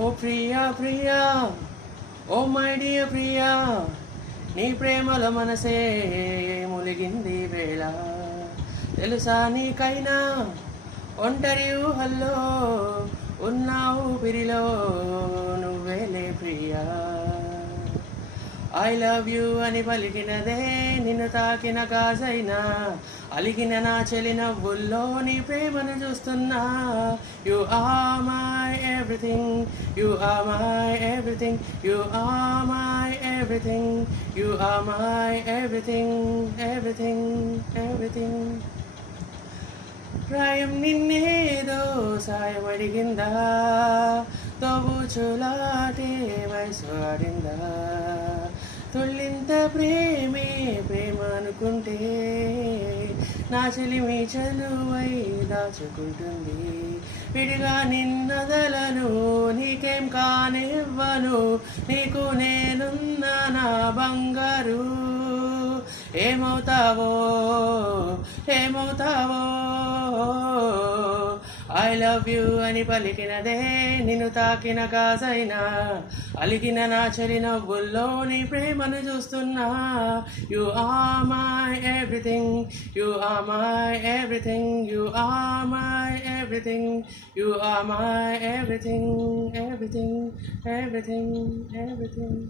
ఓ ప్రియా ప్రియా, ఓ my dear Priya, నీ ప్రేమలో మనసే ములిగింది వేళ. తెలుసా నీకైనా ఒంటరి ఊహల్లో ఉన్న ఊపిరిలో నువ్వేలే ప్రియా. ఐ లవ్ యూ అని పలికినదే నిన్ను తాకిన గాజైనా, అలిగిన నా చెలి నవ్వుల్లో నీ ప్రేమను చూస్తున్నా. You are my everything, you are my everything, you are my everything, you are my everything, everything, everything. ప్రాయం నిన్నేదో సాయం అడిగిందా, తోబుచులాటే వయసు ఆడిందా. తొల్లింత ప్రేమే ప్రేమ అనుకుంటే నా చెలిమి చలువై దాచుకుంటుంది. విడిగా నిన్నదలను నీకేం కానివ్వను, నీకు నేనున్న నా బంగారు. ఏమవుతావో ఏమవుతావో. ఐ లవ్ యూ అని పలికినదే నిన్ను తాకిన గాజైనా, అలిగిన నా చెలి నవ్వుల్లో నీ ప్రేమను చూస్తున్నా. You are my everything, you are my everything, you are my everything, you are my everything, everything, everything, everything.